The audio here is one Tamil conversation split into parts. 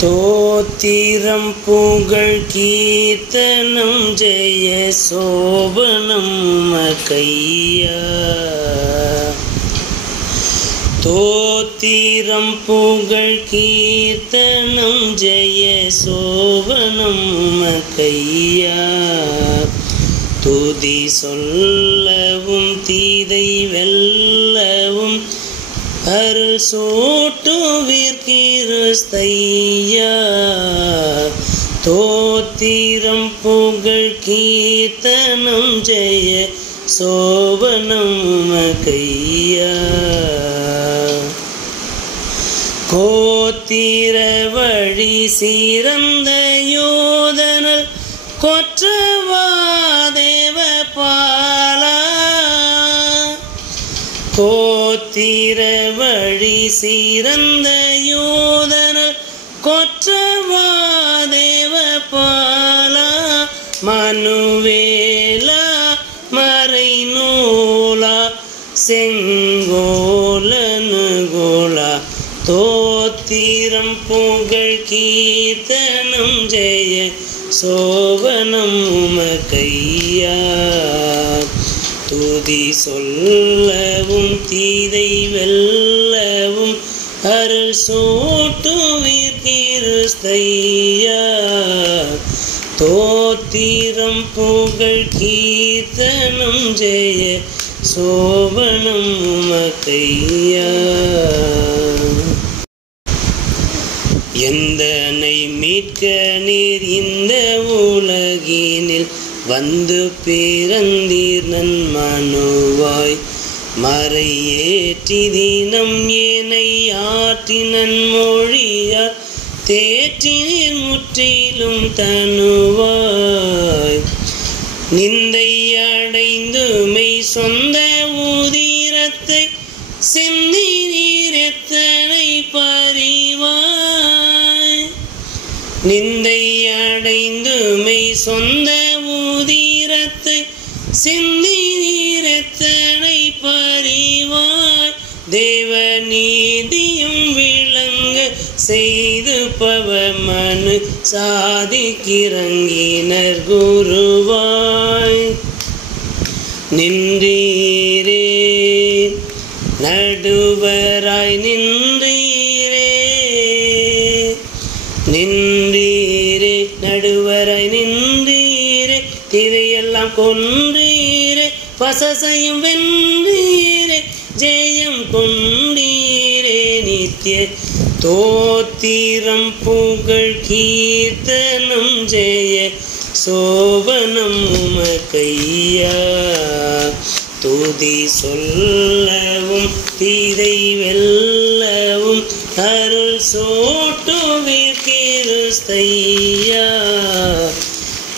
தோத்திரம் புகழ் கீர்த்தனம் ஜெய சோபனம் கையா. தோத்திரம் புகழ் கீர்த்தனம் ஜெய சோபனம் கையா. துதி சொல்லவும் தீதை வெல்லவும் அருள் சூட்டுவீர் கிறிஸ்தையா. தோத்திரம் புகழ் கீர்த்தனம் ஜெய சோபனம் கையா. கோத்திர வழி சிறந்த யோதனர் கொற்றவா தேவ பாலா. கோத்திர வழி சிறந்த யோதனர் கொற்றவா தேவ பாலா. மனுவேலா மறைநூலா செங்கோலனுகோலா. தோத்திரம் புகழ் கீர்த்தனம் ஜெய சோபனம் கையா. துதி சொல்லவும் தீதை வெல்லவும் அருள் சூட்டுவீர் கிறிஸ்தையா. தோத்திரம் புகழ் கீர்த்தனம் ஜெய சோபனம் கையா. எந்தனை மீட்க நீர் இந்த உலகினில் வந்து பிறந்தீர் நன்மனுவாய். மறையேற்றி தினம் ஏனை ஆற்றி நன்மொழியார் தேற்றினீர் முற்றிலும் தனுவாய். நிந்தை அடைந்துமை சொந்த உதிரத்தை சிந்தி நீர் எத்தனை பரிவாய். நிந்தை அடைந்துமை சொந்த உதிரத்தை சிந்தி நீர் எத்தனை பரிவாய். தேவ நீதியும் விளங்க செய்து பவமனு சாதிக்கிறங்கினர் குருவாய். நின்றீரே நடுவராய் நின்றீரே. நின்றீரே நடுவராய் நின்றீரே. திரையெல்லாம் கொன்றீரே பசசையும் வென்றீரே. ஜெயம் கொண்டீரே நித்திய. தோத்திரம் புகழ் கீர்த்தனம் ஜெய சோபனம் கையா. துதி சொல்லவும் தீதை வெல்லவும் அருள் சூட்டுவீர் கிறிஸ்தையா.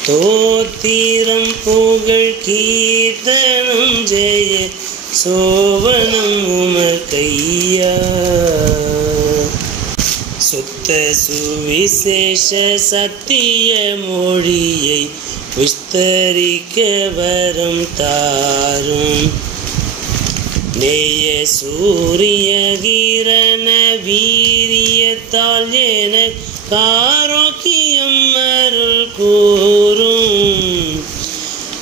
தோத்திரம் புகழ் கீர்த்தனம் ஜெய சோபனம் கையா. சுத்த சுவிசேஷ சத்திய மொழியை விஸ்தரிக்க வரம் தாரும். நேய சூரிய கிரண வீரியத்தால் என காரோக்கியம் அருள் கூறும்.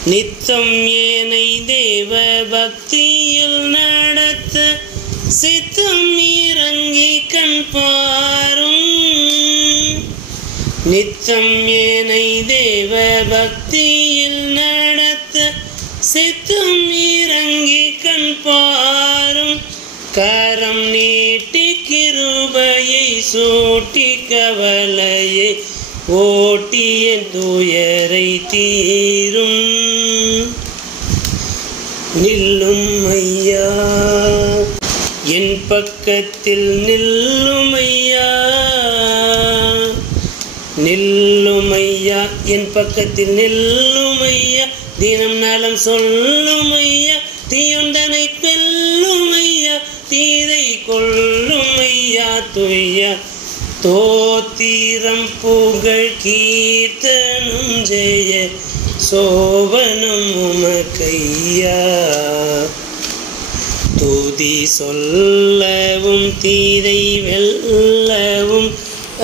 நித்தம் ஏனை தேவ பக்தியில் நடத்த சித்தம் இறங்கி கண் பாரும். நித்தம் ஏனை தேவ பக்தியில் நடத்த சித்தம் இறங்கி கண் பாரும். கரம் நீட்டி கிருபையை சூட்டி கவலையை ஓட்டிய துயரை தீரும். நில்லும் ஐயா என் பக்கத்தில் நில்லும் ஐயா. நில்லும் ஐயா என் பக்கத்தில் நில்லும் ஐயா. தினம் நலம் சொல்லும் ஐயா. தீயொண்டனை வெல்லும் ஐயா. தீதை கொள்ளும் ஐயா துய்யா. தோத்திரம் புகழ் கீர்த்தனம் ஜெய சோபனம் கையா. துதி சொல்லவும் தீதை வெல்லவும்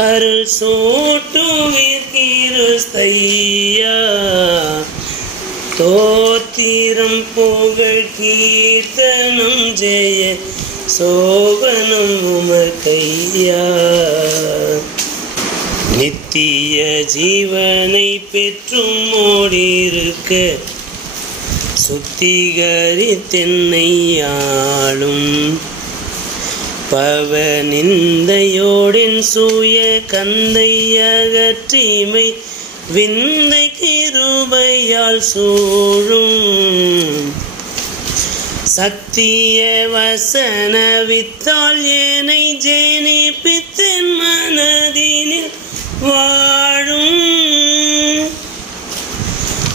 அருள் சூட்டுவீர் கிறிஸ்தையா. தோத்திரம் புகழ் கீர்த்தனம் ஜெய சோபனம் உமக்கையா. நித்திய ஜீவனை பெற்றும் ஓடிருக்க சுத்திகரித்தென்னையாளும் பவநிந்தையோடின் சூய கந்தை அகற்றிமை விந்தை கிருபையால் சூழும் சத்திய வசன வித்தால் ஏனை ஜெனிப்பித்தென் மனதினில் வாழும்.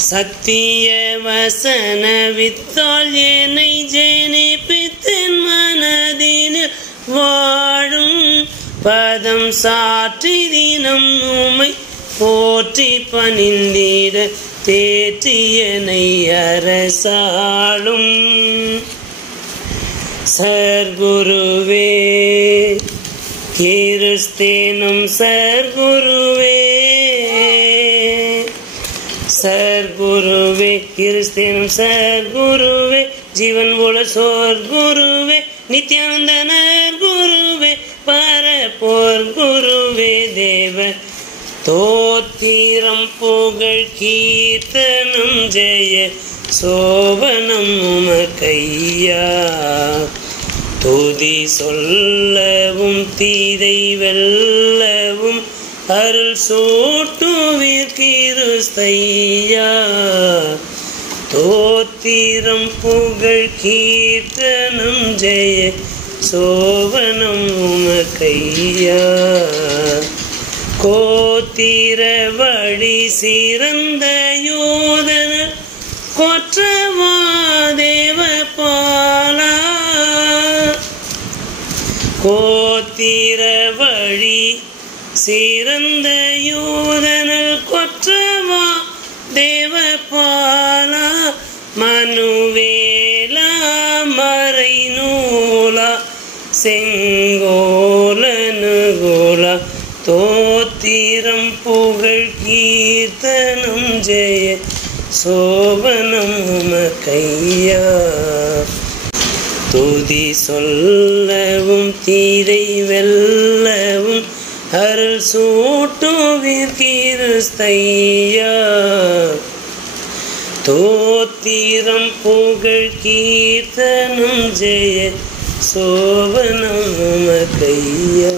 சத்திய வசன வித்தால் ஏனை ஜெனிப்பித்தென் மனதினில் வாழும். பதம் சாற்றி தினம் உமை போற்றி பணிந்திட தேற்றியனை அரசாளும். சர்க்குருவே கிறிஸ்தேனும் சர்க்குருவே, சர்க்குருவே கிறிஸ்தேனும் சர்க்குருவே, ஜீவன் போல சோர்குருவே, நித்யானந்த நற்குருவே, பரப்போர் குருவே தேவ. தோத்திரம் புகழ் கீர்த்தனம் ஜெய சோபனம் உமக்கையா. துதி சொல்லவும் தீதை வெல்லவும் அருள் சூட்டுவீர் கிறிஸ்தையா. தோத்திரம் புகழ் கீர்த்தனம் ஜெய சோபனம் உமக்கையா. கோத்திர வழி சிறந்த யோதன கொற்றவா தேவ பாலா. கோத்திர வழி சிறந்த யோதனல் கொற்றவா தேவ பாலா. மனுவேலா மறை நூலா செங்கோலனுகோலா. தோத்திரம் புகழ் கீர்த்தனம் ஜெய சோபனம் உமக்கையா. துதி சொல்லவும் தீதை வெல்லவும் அருள் சூட்டுவீர் கிறிஸ்தையா. தோத்திரம் புகழ் கீர்த்தனம் ஜெய சோபனம் உமக்கையா.